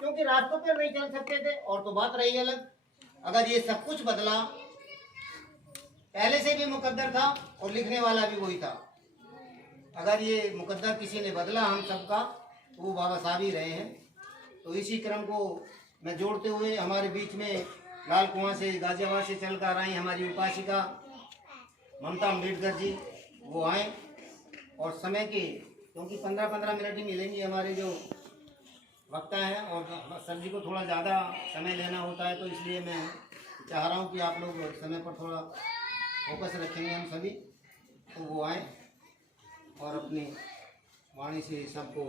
क्योंकि रास्तों पर नहीं चल सकते थे। और तो बात रही अलग, अगर ये सब कुछ बदला, पहले से भी मुकद्दर था और लिखने वाला भी वही था। अगर ये मुकद्दर किसी ने बदला हम सबका, तो वो बाबा साहब ही रहे हैं। तो इसी क्रम को मैं जोड़ते हुए हमारे बीच में लाल कुआं से, गाजियाबाद से चल कर आई हमारी उपासिका ममता अम्बेडकर जी, वो आए और समय के, क्योंकि 15-15 मिनट ही मिलेंगे हमारे जो वक्ता हैं, और सर जी को थोड़ा ज़्यादा समय लेना होता है, तो इसलिए मैं चाह रहा हूँ कि आप लोग समय पर थोड़ा फोकस रखेंगे हम सभी। तो वो आए और अपनी वाणी से सबको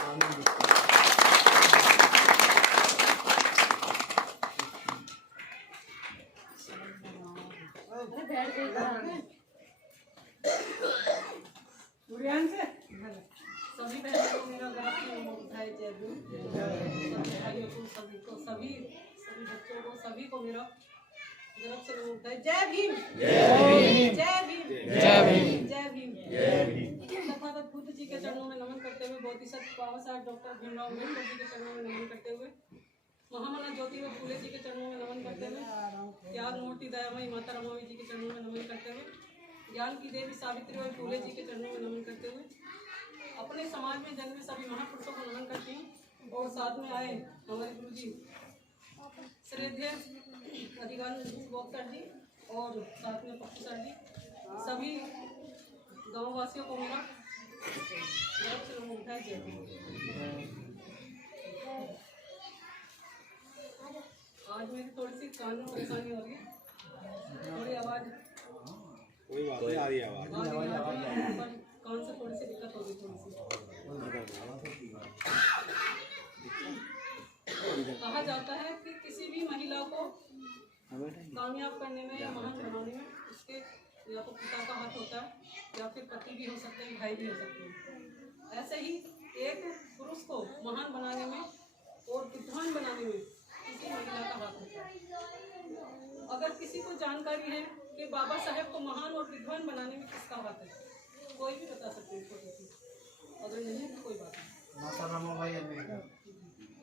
आनंद देते हैं। सभी बहनों को मेरा बधाई, जय भीम। सभी भाइयों को, सभी को, सभी बच्चों को, सभी को मेरा तरफ से बधाई। जय भीम, जय भीम, जय भीम, जय भीम, जय भीम। तथागत बुद्ध जी के चरणों में नमन करते हुए, बोधिसत्व बाबा साहब डॉक्टर भीमराव अम्बेडकर जी के चरणों में नमन करते हुए, महामना ज्योतिबा फूले जी के चरणों में नमन करते हुए, त्याग मूर्ति दयामयी माता रमाबाई जी के चरणों में नमन करते हुए, ज्ञान की देवी सावित्रीबाई फूले जी के चरणों में नमन करते हुए, अपने समाज में जन्मे सभी महापुरुषों को नमन करती हूँ। और साथ में आए हमारे गुरु जी श्रद्धेय अधिकारी सर जी और साथ में पप्पू सर जी, सभी गाँव वासियों को मेरा उठाए। जय भीम। आज मेरी थोड़ी सी कान में परेशानी हो रही है, थोड़ी आवाज़, कोई बात नहीं, आ रही है आवाज़, कान से थोड़ी सी दिक्कत होगी, थोड़ी सी। कहा जाता है कि किसी भी महिला को कामयाब करने में या महान बनाने में उसके या तो पिता का हाथ होता है, या फिर पति भी हो सकते हैं, भाई भी हो सकते हैं। ऐसे ही एक पुरुष को महान बनाने में और विद्वान बनाने में किसी महिला का हाथ होता है। अगर किसी को जानकारी है कि बाबा साहेब को महान और विद्वान बनाने में किसका हाथ है, कोई भी बता सकते हैं छोटे से, अगर नहीं तो कोई बात नहीं। माता रमाबाई अम्बेडकर,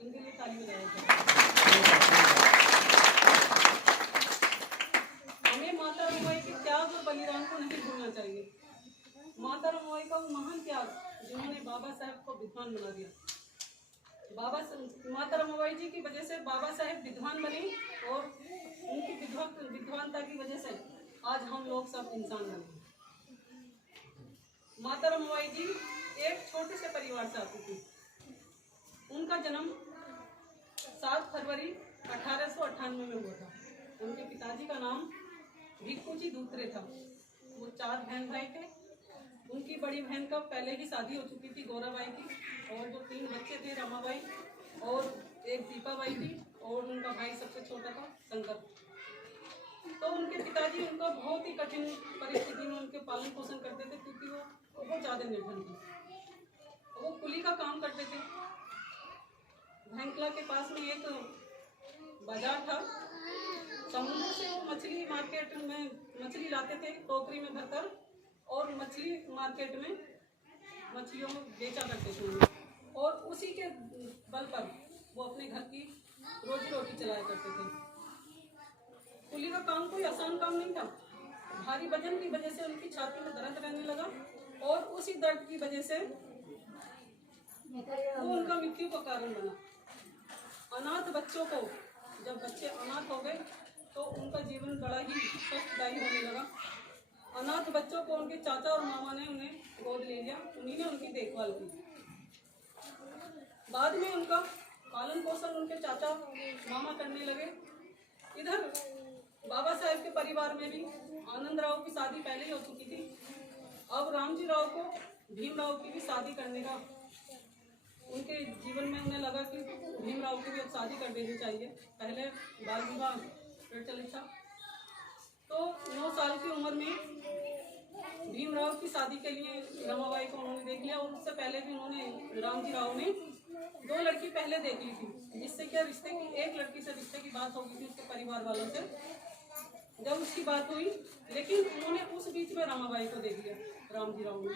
इनके लिए ताली बजाएं। हमें माता रमाबाई के त्याग और बलिदान को नहीं भूलना चाहिए। माता रमाबाई का वो महान त्याग जिन्होंने बाबा साहेब को विद्वान बना दिया। माता रमाबाई जी की वजह से बाबा साहेब विद्वान बने, और उनकी विद्वानता की वजह से आज हम लोग सब इंसान बने। माता रमाबाई जी एक छोटे से परिवार से आती थी। उनका जन्म 7 फरवरी 1898 में हुआ था। उनके पिताजी का नाम भिक्खू जी दूसरे था। वो 4 बहन भाई थे। उनकी बड़ी बहन का पहले ही शादी हो चुकी थी, गौराबाई की, और जो 3 बच्चे थे, रमाबाई और एक दीपाबाई थी, और उनका भाई सबसे छोटा था, शंकर। तो उनके पिताजी उनको बहुत ही कठिन परिस्थिति में उनके पालन पोषण करते थे, क्योंकि वो बहुत ज़्यादा निर्धन थे। वो कुली का काम करते थे। भैंकला के पास में एक बाजार था। समुद्र से वो मछली मार्केट में मछली लाते थे टोकरी में भरकर, और मछली मार्केट में मछलियों में बेचा करते थे, और उसी के बल पर वो अपने घर की रोजी रोटी चलाया करते थे। कुली का काम कोई आसान काम नहीं था। भारी वजन की वजह से उनकी छाती में दर्द रहने लगा, और उसी दर्द की वजह से वो उनका मृत्यु का कारण बना। अनाथ बच्चों को, जब बच्चे अनाथ हो गए तो उनका जीवन बड़ा ही कष्टदायी होने लगा। अनाथ बच्चों को उनके चाचा और मामा ने उन्हें गोद ले लिया, उन्हीं ने उनकी देखभाल की। बाद में उनका पालन पोषण उनके चाचा मामा करने लगे। इधर बाबा साहेब के परिवार में भी आनंद राव की शादी पहले ही हो चुकी थी। अब रामजी राव को भीमराव की भी शादी करने का उनके जीवन में उन्हें लगा कि भीमराव की भी अब शादी कर देनी चाहिए। पहले बाल विवाह प्रचलित था। तो 9 साल की उम्र में भीमराव की शादी के लिए रमाबाई को उन्होंने देख लिया, और उससे पहले भी उन्होंने रामजी राव ने 2 लड़की पहले देख ली थी, जिससे क्या रिश्ते की एक लड़की से रिश्ते की बात हो गई थी उसके परिवार वालों से। जब उसकी बात हुई, लेकिन उन्होंने उस बीच में रमाबाई को देख लिया। रामजी राव ने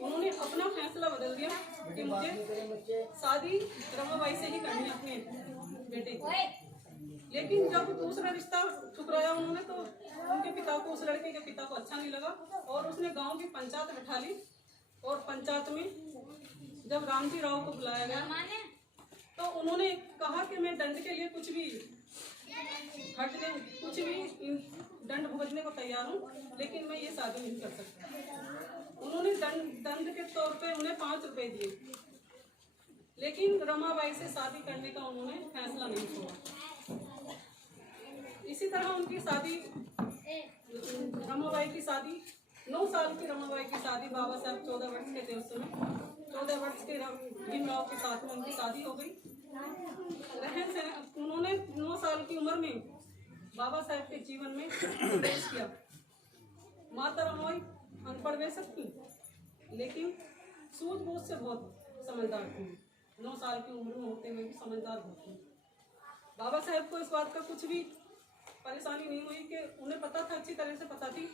उन्होंने अपना फैसला बदल दिया कि मुझे शादी रमाबाई से ही करनी है। लेकिन जब दूसरा रिश्ता ठुकराया उन्होंने तो उनके पिता को, उस लड़के के पिता को अच्छा नहीं लगा और उसने गांव की पंचायत बैठा ली। और पंचायत में जब रामजी राव को बुलाया गया तो उन्होंने कहा कि मैं दंड के लिए कुछ भी दंड भुगतने को तैयार हूँ, लेकिन मैं ये शादी नहीं कर सकता। उन्होंने दंड के तौर पे उन्हें 5 रुपए दिए, लेकिन रमाबाई से शादी करने का उन्होंने फैसला नहीं छोड़ा। इसी तरह उनकी शादी, रमाबाई की शादी 9 साल की रमाबाई की शादी बाबा साहब 14 वर्ष के थे उस समय। 14 वर्ष के भीमराव के साथ में उनकी शादी हो गई। रहन सहन उन्होंने 9 साल की उम्र में बाबा साहब के जीवन में प्रवेश किया। माता रमाबाई अनपढ़ बेशक थी, लेकिन सूझबूझ से बहुत समझदार थी। 9 साल की उम्र में होते हुए भी समझदार बहुत थी। बाबा साहब को इस बात का कुछ भी परेशानी नहीं हुई कि उन्हें पता था, अच्छी तरह से पता थी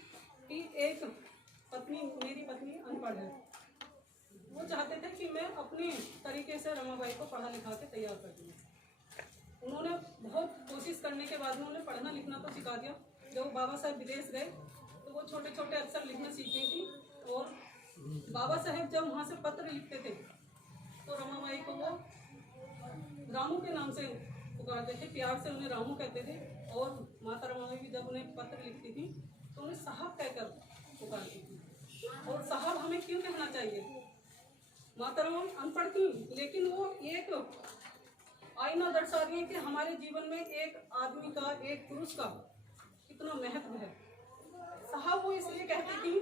कि एक पत्नी, मेरी पत्नी अनपढ़ है। वो चाहते थे कि मैं अपने तरीके से रमाबाई को पढ़ा लिखा के तैयार कर दूँ। उन्होंने बहुत कोशिश करने के बाद में उन्हें पढ़ना लिखना तो सिखा दिया। जब बाबा साहब विदेश गए तो वो छोटे छोटे अक्षर लिखना सीख गई थी। और बाबा साहब जब वहाँ से पत्र लिखते थे तो रमाबाई को वो रामू के नाम से पुकारते थे, प्यार से उन्हें रामू कहते थे। और माता रमाबाई भी जब उन्हें पत्र लिखती थी तो उन्हें साहब कहकर पुकारती थी। और साहब हमें क्यों कहना चाहिए? माता रमाबाई अनपढ़ थी, लेकिन वो एक आईना दर्शा रही है कि हमारे जीवन में एक आदमी का, एक पुरुष का कितना महत्व है। साहब वो इसलिए कहती थी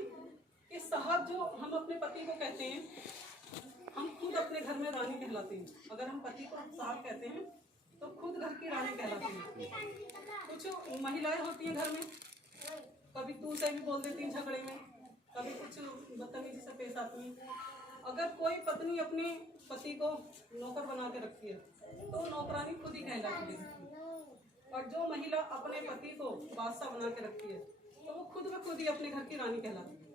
कि साहब जो हम अपने पति को कहते हैं, हम खुद अपने घर में रानी कहलाते हैं। अगर हम पति को साहब कहते हैं तो खुद घर की रानी कहलाती हैं। कुछ महिलाएं होती हैं घर में, कभी तू से भी बोल देती हैं झगड़े में, कभी कुछ बदतमीजी से पेश आती हैं। अगर कोई पत्नी अपने पति को नौकर बना के रखती है तो नौकरानी खुद ही कहलाती है। और जो महिला अपने पति को बादशाह बना के रखती है तो वो खुद ब खुद ही अपने घर की रानी कहलाती है।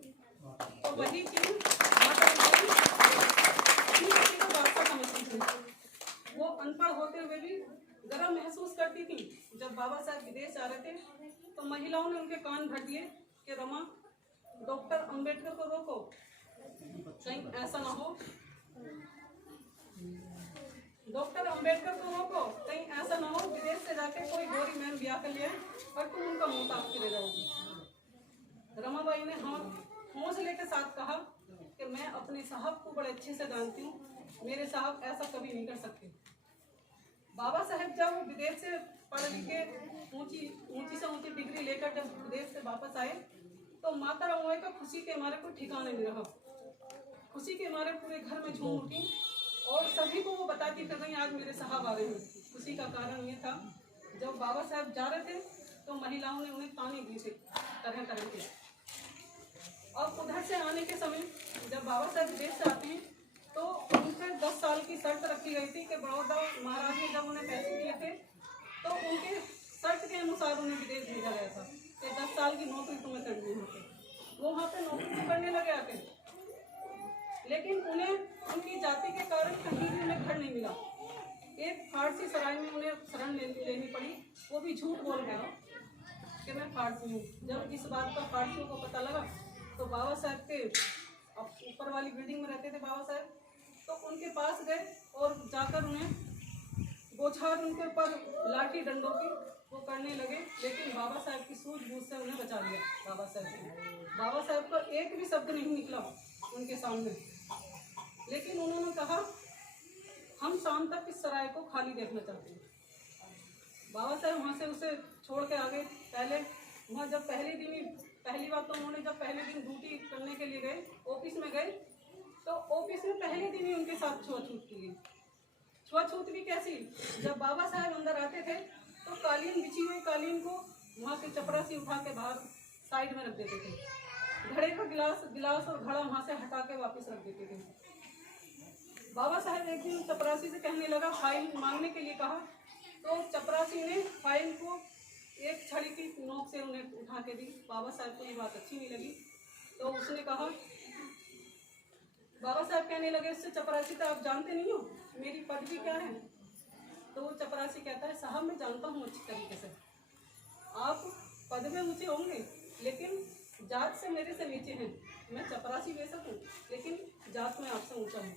तो वही चीज माता रमाबाई अपने पति को बादशाह समझती थी। वो अनपढ़ होते हुए भी गर्व महसूस करती थी। जब बाबा साहब विदेश जा रहे थे तो महिलाओं ने उनके कान भर दिए कि रमा, डॉक्टर अंबेडकर को रोको, कहीं ऐसा ना हो, डॉक्टर अंबेडकर को रोको, कहीं ऐसा ना हो विदेश से जाके कोई गोरी मैम ब्याह कर लिया और तुम उनका मुंह ताक के ले जाओगी। रमाबाई ने हौसले के साथ कहा कि मैं अपने साहब को बड़े अच्छे से जानती हूँ, मेरे साहब ऐसा कभी नहीं कर सकते। बाबा साहब जब विदेश से पढ़ लिखे ऊंची से ऊंची डिग्री लेकर जब विदेश से वापस आए तो माता रमाबाई का खुशी के मारे कोई ठिकाना नहीं रहा। खुशी के मारे पूरे घर में झूम उठी और सभी को वो बताती कर रही आज मेरे साहब आ रहे हैं। खुशी का कारण ये था, जब बाबा साहब जा रहे थे तो महिलाओं ने उन्हें ताने दिए थे तरह तरह के। और उधर से आने के समय जब बाबा साहब विदेश से आते हैं तो उन पर 10 साल की शर्त रखी गई थी कि बड़ौदा महाराज ने जब उन्हें पैसे दिए थे तो उनके शर्त के अनुसार उन्हें विदेश भेजा गया था कि 10 साल की नौकरी तुम्हें करनी है। वो वहाँ पे नौकरी तो करने लगे आके, लेकिन उन्हें उनकी जाति के कारण कहीं भी उन्हें घर नहीं मिला। एक फारसी सराय में उन्हें शरण लेनी पड़ी, वो भी झूठ बोल गया कि मैं फारसी हूँ। जब इस बात का फारसियों को पता लगा तो बाबा साहब के ऊपर वाली बिल्डिंग में रहते थे बाबा साहब, तो उनके पास गए और जाकर उन्हें बौछार उनके ऊपर लाठी डंडों की वो करने लगे। लेकिन बाबा साहब की सूझबूझ से उन्हें बचा लिया। बाबा साहब का एक भी शब्द नहीं निकला उनके सामने, लेकिन उन्होंने कहा हम शाम तक इस सराय को खाली देखना चाहते हैं। बाबा साहब वहाँ से उसे छोड़ के आ गए। पहले वहाँ जब पहली बात तो उन्होंने जब पहले दिन ड्यूटी करने के लिए गए, ऑफिस में गए तो ऑफिस में पहले दिन ही उनके साथ छुआछूत की। छुआछूत भी कैसी, जब बाबा साहब अंदर आते थे तो कालीन बिछी हुई कालीन को वहाँ से चपरासी उठा के बाहर साइड में रख देते थे। घड़े का गिलास और घड़ा वहाँ से हटा के वापस रख देते थे। बाबा साहब एक दिन चपरासी से कहने लगा, फाइल मांगने के लिए कहा, तो चपरासी ने फाइल को एक छड़ी की नोक से उन्हें उठा के दी। बाबा साहब को ये बात अच्छी नहीं लगी तो उसने कहा, बाबा साहब कहने लगे उससे, चपरासी तो आप जानते नहीं हो मेरी पदवी क्या है? तो वो चपरासी कहता है, साहब साहब मैं जानता हूँ अच्छी तरीके से, आप पद में ऊंचे होंगे लेकिन जात से मेरे से नीचे हैं। मैं चपरासी बेशक हूँ लेकिन जात में आपसे ऊंचा हूँ।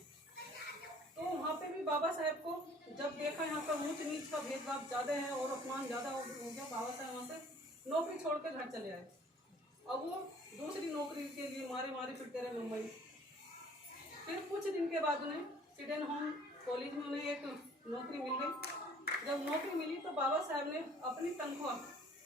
तो वहाँ पे भी बाबा साहेब को जब देखा यहाँ पर ऊंच नीच का भेदभाव ज़्यादा है और अपमान ज़्यादा हो गया, बाबा साहेब वहाँ से नौकरी छोड़ कर घर चले आए। अब वो दूसरी नौकरी के लिए मारे मारे फिरते रहे मुंबई। फिर कुछ दिन के बाद उन्हें सिडेनहॉम कॉलेज में उन्हें एक नौकरी मिल गई। जब नौकरी मिली तो बाबा साहेब ने अपनी तनख्वाह,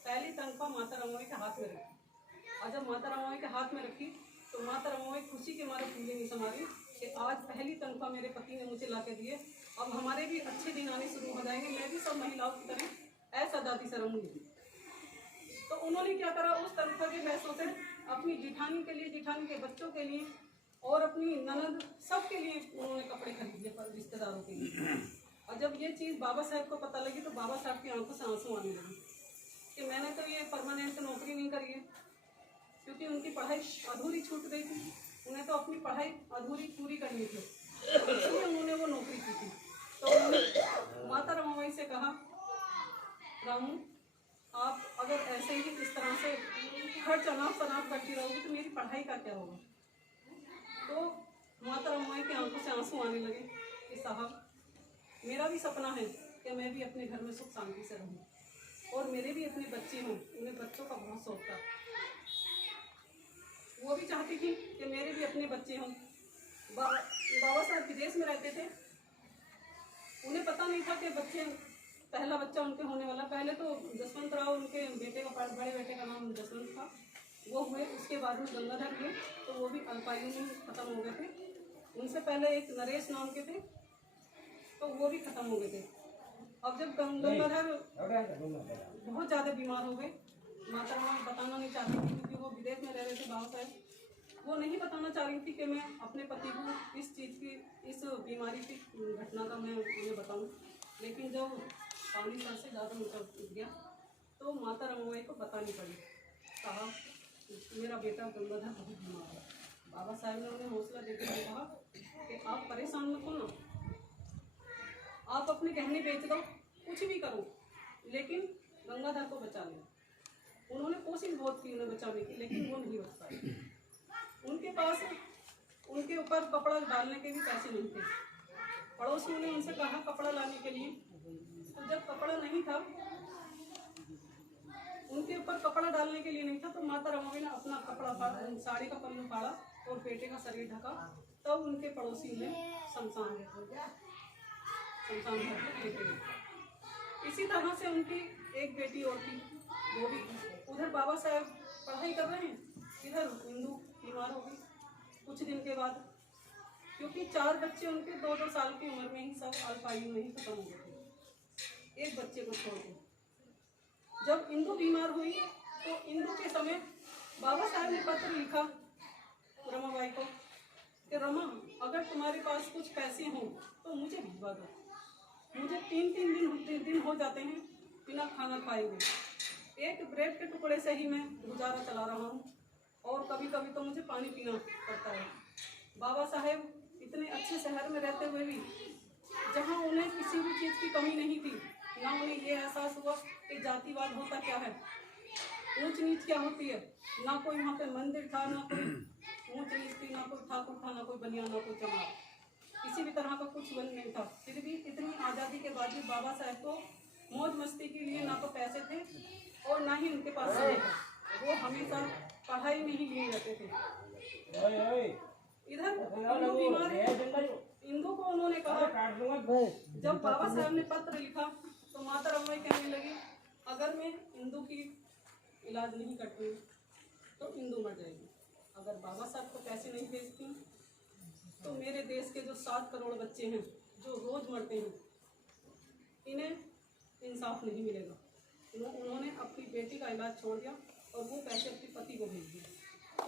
पहली तनख्वाह माता रमाबाई के हाथ में रखी। और जब माता रमाबाई के हाथ में रखी तो माता रमाबाई खुशी के मारे फूले नहीं संभाली कि आज पहली तनख्वाह मेरे पति ने मुझे ला के दी है, अब हमारे भी अच्छे दिन आने शुरू हो जाएंगे, मैं भी सब महिलाओं की तरह ऐसा दादी से रहूँगी। तो उन्होंने क्या करा, उस तनख्वाह के पैसों से अपनी जिठानी के लिए, जिठानी के बच्चों के लिए और अपनी ननद सबके लिए उन्होंने कपड़े खरीद लिए रिश्तेदारों के लिए। और जब ये चीज़ बाबा साहब को पता लगी तो बाबा साहब की आंखों से आंसू आने लगे कि मैंने तो ये परमानेंट नौकरी नहीं करी है, क्योंकि उनकी पढ़ाई अधूरी छूट गई थी। उन्हें तो अपनी पढ़ाई अधूरी पूरी करनी थी, इसलिए उन्होंने वो नौकरी की थी। तो उन्होंने माता रमाबाई से कहा, रामू आप अगर ऐसे ही इस तरह से खर्च अनाप शनाप करती रहोगी तो मेरी पढ़ाई का क्या होगा। तो माता रमाबाई की आंखों से आंसू आने लगे कि साहब मेरा भी सपना है कि मैं भी अपने घर में सुख शांति से रहूँ और मेरे भी अपने बच्चे हों। उन्हें बच्चों का बहुत शौक था, वो भी चाहती थी कि मेरे भी अपने बच्चे हों। बाबा साहब विदेश में रहते थे, उन्हें पता नहीं था कि बच्चे, पहला बच्चा उनके होने वाला। पहले तो जसवंत राव उनके बेटे का, बड़े बेटे का नाम जसवंत था, वो हुए। उसके बाद में गंगाधर हुए तो वो भी अल्पायु में ख़त्म हो गए थे। उनसे पहले एक नरेश नाम के थे तो वो भी ख़त्म हो गए थे। अब जब गंगाधर बहुत ज़्यादा बीमार हो गए, माता रमाबाई बताना नहीं चाहती थी क्योंकि वो विदेश में रह रहे थे बाबा साहब। वो नहीं बताना चाह रही थी कि मैं अपने पति को इस चीज़ की, इस बीमारी की घटना का मैं उन्हें बताऊं। लेकिन जब पानी सर से ज़्यादा ऊँचा उठ गया तो माता रमाबाई को बतानी पड़ी। कहा मेरा बेटा गंगाधर बहुत बीमार है। बाबा साहब ने उन्हें हौसला देते हुए कहा कि आप परेशान मत हो ना, आप अपने गहने बेच दो, कुछ भी करो, लेकिन गंगाधर को बचा लो। उन्होंने कोशिश बहुत की उन्हें बचाने की, लेकिन वो नहीं बच पाए। उनके पास उनके ऊपर कपड़ा डालने के भी पैसे नहीं थे। पड़ोसियों ने उनसे कहा कपड़ा लाने के लिए, तो जब कपड़ा नहीं था, उनके ऊपर कपड़ा डालने के लिए नहीं था, तो माता रमाबाई ने अपना कपड़ा फाड़ा, साड़ी का पल्लू फाड़ा और बेटे का शरीर ढका। तब उनके पड़ोसी ने शमशान घर में लेके गए। इसी तरह से उनकी एक बेटी और थी, वो भी उधर बाबा साहब पढ़ाई कर रहे हैं, इधर हिंदू बीमार हो गई कुछ दिन के बाद, क्योंकि 4 बच्चे उनके 2-2 साल की उम्र में ही सब अल्पायु में ही खत्म हो गए थे, एक बच्चे को छोड़ के। जब इंदु बीमार हुई तो इंदु के समय बाबा साहब ने पत्र लिखा रमाबाई को कि रमा अगर तुम्हारे पास कुछ पैसे हों तो मुझे भिजवा दो। मुझे 3-3 दिन हो जाते हैं बिना खाना खाए हुए, एक ब्रेड के टुकड़े से ही मैं गुजारा चला रहा हूँ और कभी कभी तो मुझे पानी पीना पड़ता है। बाबा साहेब इतने अच्छे शहर में रहते हुए भी, जहाँ उन्हें किसी भी चीज़ की कमी नहीं थी, ना उन्हें ये एहसास हुआ कि जातिवाद होता क्या है, ऊंच नीच क्या होती है। ना कोई वहाँ पे मंदिर था, ना कोई ऊंच नीच थी, ना कोई ठाकुर था, ना कोई बनिया, ना कोई चमार, किसी भी तरह का कुछ बन नहीं था। फिर भी इतनी आज़ादी के बाद भी बाबा साहब को मौज मस्ती के लिए ना तो पैसे थे और ना ही उनके पास समय था। वो हमेशा पढ़ाई में ही लीन रहते थे। इधर इंदु बीमार है, इंदु को उन्होंने कहा, जब बाबा साहब ने पत्र लिखा तो माता रमाबाई कहने लगी अगर मैं इंदु की इलाज नहीं करती हूँ तो इंदु मर जाएगी। अगर बाबा साहब को पैसे नहीं भेजती हूँ तो मेरे देश के जो 7 करोड़ बच्चे हैं जो रोज मरते हैं, इन्हें इंसाफ नहीं मिलेगा। उन्होंने अपनी बेटी का इलाज छोड़ दिया और वो पैसे अपने पति को भेज दिए।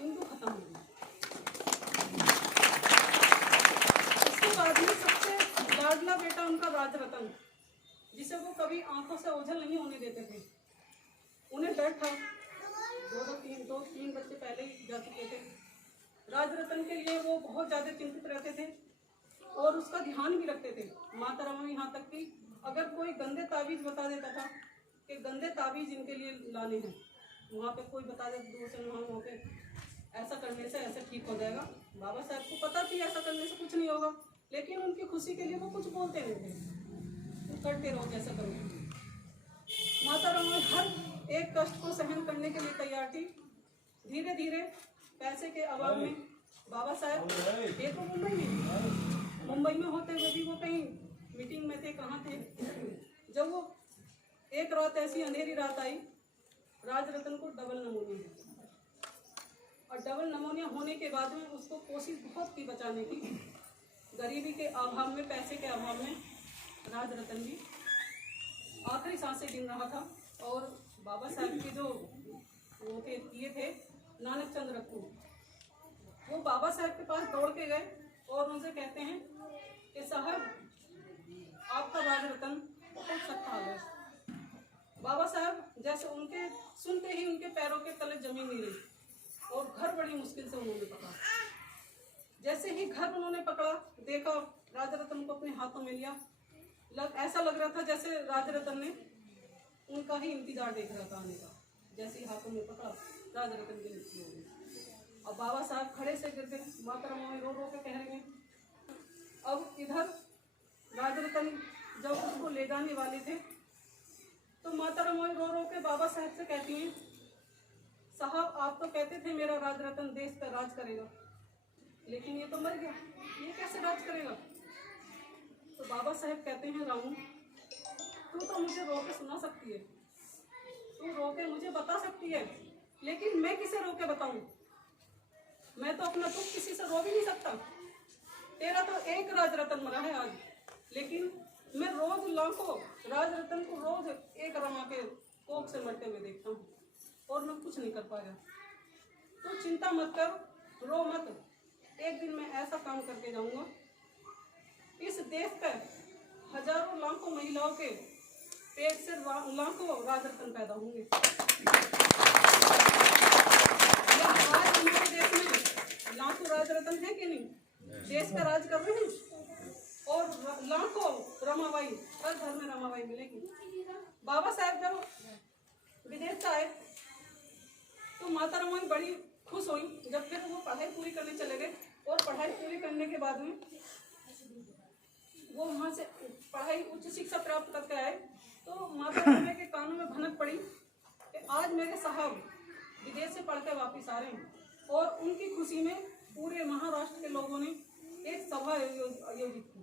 इंदु खत्म हो गई। इसके बाद में सबसे लाडला बेटा उनका राजरतन, जिसे वो कभी आंखों से ओझल नहीं होने देते थे। उन्हें डर था, 2-3 बच्चे पहले ही जा चुके थे। राजरतन के लिए वो बहुत ज़्यादा चिंतित रहते थे और उसका ध्यान भी रखते थे। माता रमाबाई यहाँ तक कि अगर कोई गंदे ताबीज बता देता था कि गंदे ताबीज इनके लिए लाने हैं, वहाँ पे कोई बता देता दूर से वहाँ पे ऐसा करने से ऐसा ठीक हो जाएगा। बाबा साहब को पता थी ऐसा करने से कुछ नहीं होगा, लेकिन उनकी खुशी के लिए वो कुछ बोलते नहीं थे, तो करते रहो जैसा करो। माता रानी हर एक कष्ट को सहन करने के लिए तैयार थी। धीरे धीरे पैसे के अभाव में बाबा साहब ये तो मुंबई में होते हुए भी वो कहीं मीटिंग में थे, कहाँ थे, जब वो एक रात ऐसी अंधेरी रात आई, राजरतन को डबल नमोनिया, और डबल नमोनिया होने के बाद में उसको कोशिश बहुत की बचाने की, गरीबी के अभाव में, पैसे के अभाव में राजरतन भी आखिरी सांसें गिन रहा था। और बाबा साहब के जो वो थे ये थे नानक चंद रक्कू, वो बाबा साहब के पास दौड़ के गए और उनसे कहते हैं कि साहब आपका राजरतन बहुत सख्त है। बाबा साहब जैसे उनके सुनते ही उनके पैरों के तले जमीन नहीं रही और घर बड़ी मुश्किल से उन्होंने पकड़ा। जैसे ही घर उन्होंने पकड़ा, देखा राजरतन को अपने हाथों में लिया, ऐसा लग रहा था जैसे राजरतन ने उनका ही इंतजार देख रहा था आने का। जैसे ही हाथों में पकड़ा, राजरतन की मृत्यु हो गई। अब बाबा साहब खड़े से गिर गए, माता रानी रो रो के कह रहे हैं। अब इधर राजरतन जब उसको ले जाने वाले थे तो माता रानी रो रो के बाबा साहब से कहती हैं, साहब आप तो कहते थे मेरा राजरतन देश का राज करेगा, लेकिन ये तो मर गया, ये कैसे राज करेगा। तो बाबा साहब कहते हैं, रामू तू तो मुझे रो के सुना सकती है, तू रो के मुझे बता सकती है, लेकिन मैं किसे रो के बताऊं। मैं तो अपना दुख किसी से रो भी नहीं सकता। तेरा तो एक राजरतन मरा है आज, लेकिन मैं रोज लाखों राजरतन को रोज एक रमा के कोख से मरते हुए देखता हूँ और मैं कुछ नहीं कर पाया। तो चिंता मत कर, रो मत, एक दिन मैं ऐसा काम करके जाऊंगा, इस देश पर हजारों लाखों महिलाओं के पेट से लाखों राजरतन पैदा होंगे। आज हमारे देश में लाखों राजरतन है कि नहीं, देश का राज कर रहे हैं, और लाखों रमाबाई, हर घर में रमाबाई मिलेगी। बाबा साहब जब विदेश से आए तो माता रानी बड़ी खुश हुई जब फिर वो पढ़ाई पूरी करने चले गए। और पढ़ाई पूरी करने के बाद में वो वहाँ से पढ़ाई उच्च शिक्षा प्राप्त करके आए तो माता रानी के कानों में भनक पड़ी कि आज मेरे साहब विदेश से पढ़ के वापिस आ रहे हैं। और उनकी खुशी में पूरे महाराष्ट्र के लोगों ने एक सभा आयोजित की,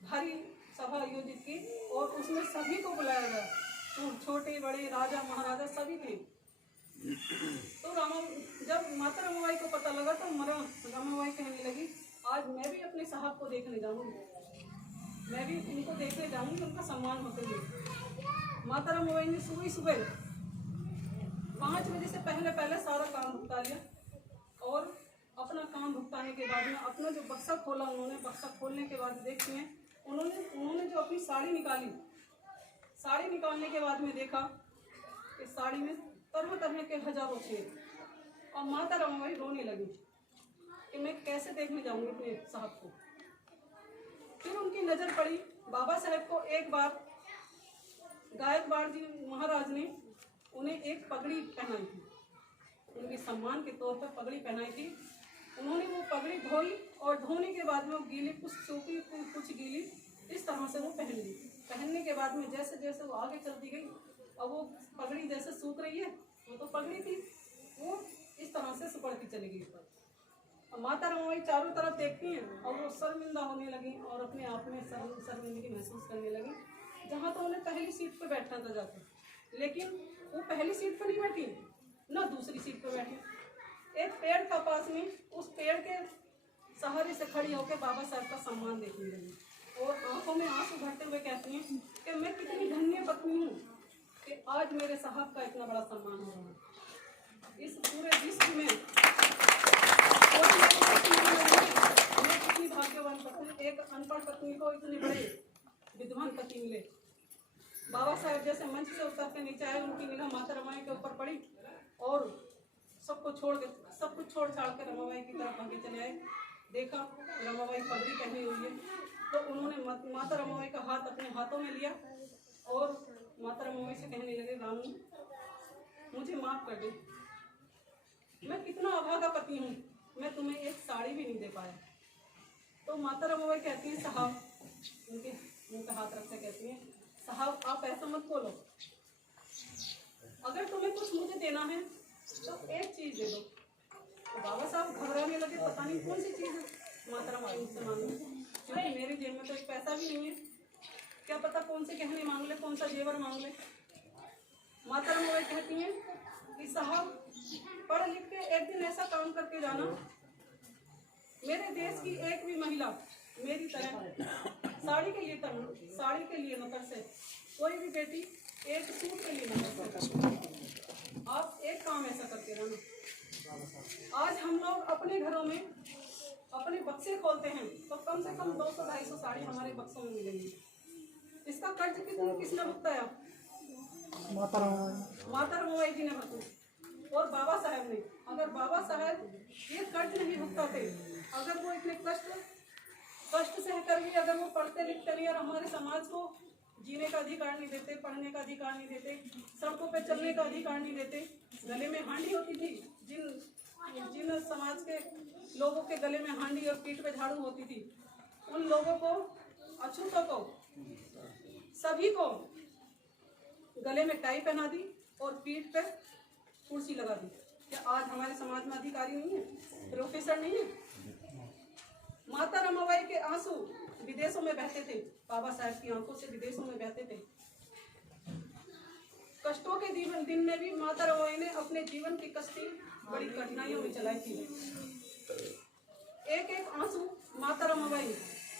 भारी सभा आयोजित की, और उसमें सभी को बुलाया गया, तो छोटे बड़े राजा महाराजा सभी थे। तो जब माता रमाबाई को पता लगा तो रमाबाई कहने लगी, आज मैं भी अपने साहब को देखने जाऊंगी, मैं भी उनको देखने जाऊंगी, उनका सम्मान होते हुए। माता रमाबाई ने सुबह सुबह 5 बजे से पहले सारा काम भुगता लिया, और अपना काम भुगताने के बाद में अपना जो बक्सा खोला उन्होंने, बक्सा खोलने के बाद देखते हैं उन्होंने जो अपनी साड़ी निकाली, साड़ी निकालने के बाद में देखा कि साड़ी में तरह तरह के हजारों छेद, और माता रमाबाई रोने लगी कि मैं कैसे देखने जाऊंगी अपने साहब को। फिर उनकी नज़र पड़ी बाबा साहब को। एक बार गायकवाड़ जी महाराज ने उन्हें एक पगड़ी पहनाई थी, उनके सम्मान के तौर पर पगड़ी पहनाई थी। उन्होंने वो पगड़ी धोई और धोने के बाद में वो गीली, कुछ सूखी कुछ गीली, इस तरह से वो पहन ली। पहनने के बाद में जैसे जैसे वो आगे चलती गई, अब वो पगड़ी जैसे सूख रही है, वो तो पगड़ी थी, वो इस तरह से सुपड़ती चली गई ऊपर। अब माता रमाबाई चारों तरफ देखती हैं और वो शर्मिंदा होने लगी और अपने आप में शर्मिंदगी महसूस करने लगी। जहाँ तो उन्हें पहली सीट पर बैठना था जाकर, लेकिन वो पहली सीट पर नहीं बैठी, ना दूसरी सीट पर बैठी। एक पेड़ का पास में, उस पेड़ के सहारे से खड़ी होकर बाबा साहब का सम्मान देखने लगी और आंखों में आंसू भरते हुए कहती हैं कि मैं कितनी धन्य पत्नी हूँ कि आज मेरे साहब का इतना बड़ा सम्मान हो रहा है। इस पूरे विश्व में मैं कितनी भाग्यवान पत्नी, एक अनपढ़ पत्नी को इतने बड़े विद्वान पति मिले। बाबा साहब जैसे मंच से उतर के नीचे आए, उनकी निगाह माता रमाबाई के ऊपर पड़ी और सब कुछ छोड़ के रमाबाई की तरफ भागे चले आए। देखा रमाबाई पगड़ी पहनी हुई है, तो उन्होंने माता रमाबाई का हाथ अपने हाथों में लिया और माता रमाबाई से कहने लगे, रानी मुझे माफ कर दे, मैं कितना अभागा पति हूँ, मैं तुम्हें एक साड़ी भी नहीं दे पाया। तो माता रमाबाई कहती हैं, साहब, उनके मुंह पे हाथ रख के कहती हैं, साहब आप ऐसा मत बोलो, अगर तुम्हें कुछ मुझे देना है तो एक चीज दे दो। तो बाबा साहब घबराने लगे, पता नहीं कौन सी चीज है माता रमाबाई मुझसे मांग ली, क्योंकि मेरे जेब में तो एक पैसा भी नहीं है, क्या पता कौन से गहने मांग ले, कौन सा जेवर मांग ले। माता रमाबाई कहती हैं कि साहब पढ़ लिख के एक दिन ऐसा काम करके जाना, मेरे देश की एक भी महिला मेरी तरह साड़ी के लिए न तरसे, कोई भी बेटी एक सूट के लिए न तरसे। आप एक काम ऐसा करके रहना, आज हम लोग अपने घरों में अपने बक्से खोलते हैं तो कम से कम 200-250 साड़ी हमारे बक्सों में मिलेंगी। इसका कर्ज किसने भुगताया? माता रमाबाई जी ने भुगताया और बाबा साहब ने। अगर बाबा साहब ये कर्ज नहीं भुगताते, अगर वो इतने कष्ट सहकर भी अगर वो पढ़ते लिखते नहीं और हमारे समाज को जीने का अधिकार नहीं देते, पढ़ने का अधिकार नहीं देते, सड़कों पे चलने का अधिकार नहीं देते, गले में हांडी होती थी, जिन समाज के लोगों के गले में हांडी और पीठ पे झाड़ू होती थी, उन लोगों को, अछूतों को, सभी को गले में टाई पहना दी और पीठ पे कुर्सी लगा दी। क्या आज हमारे समाज में अधिकारी नहीं है, प्रोफेसर नहीं है? माता रमाबाई के आंसू विदेशों में बहते थे, बाबा साहब की आंखों से विदेशों में बहते थे। कष्टों के दिन में भी माता रमाबाई ने अपने जीवन की कश्ती बड़ी कठिनाइयों में चलाई थी। एक एक आंसू माता रमाबाई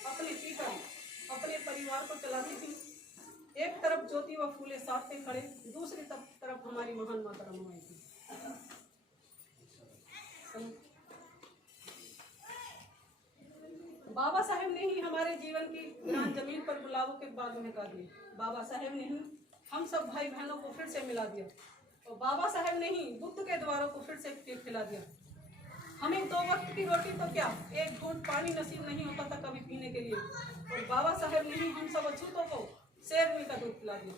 अपने पीकर अपने परिवार को चलाती थी। एक तरफ ज्योति व फूले साथ में खड़े, दूसरी तरफ हमारी महान माता रमाबाई थी। बाबा साहेब ने ही हमारे जीवन की वीरान जमीन पर गुलाबों के बाग महका दिए। बाबा साहेब ने ही हम सब भाई बहनों को फिर से मिला दिया और बाबा साहेब ने ही बुद्ध के द्वारों को फिर से खिला दिया। हमें 2 वक्त की रोटी तो क्या, एक घूंट पानी नसीब नहीं होता था कभी पीने के लिए, और बाबा साहेब ने ही हम सब अछूतों को शेरनी का दूध पिला दिया।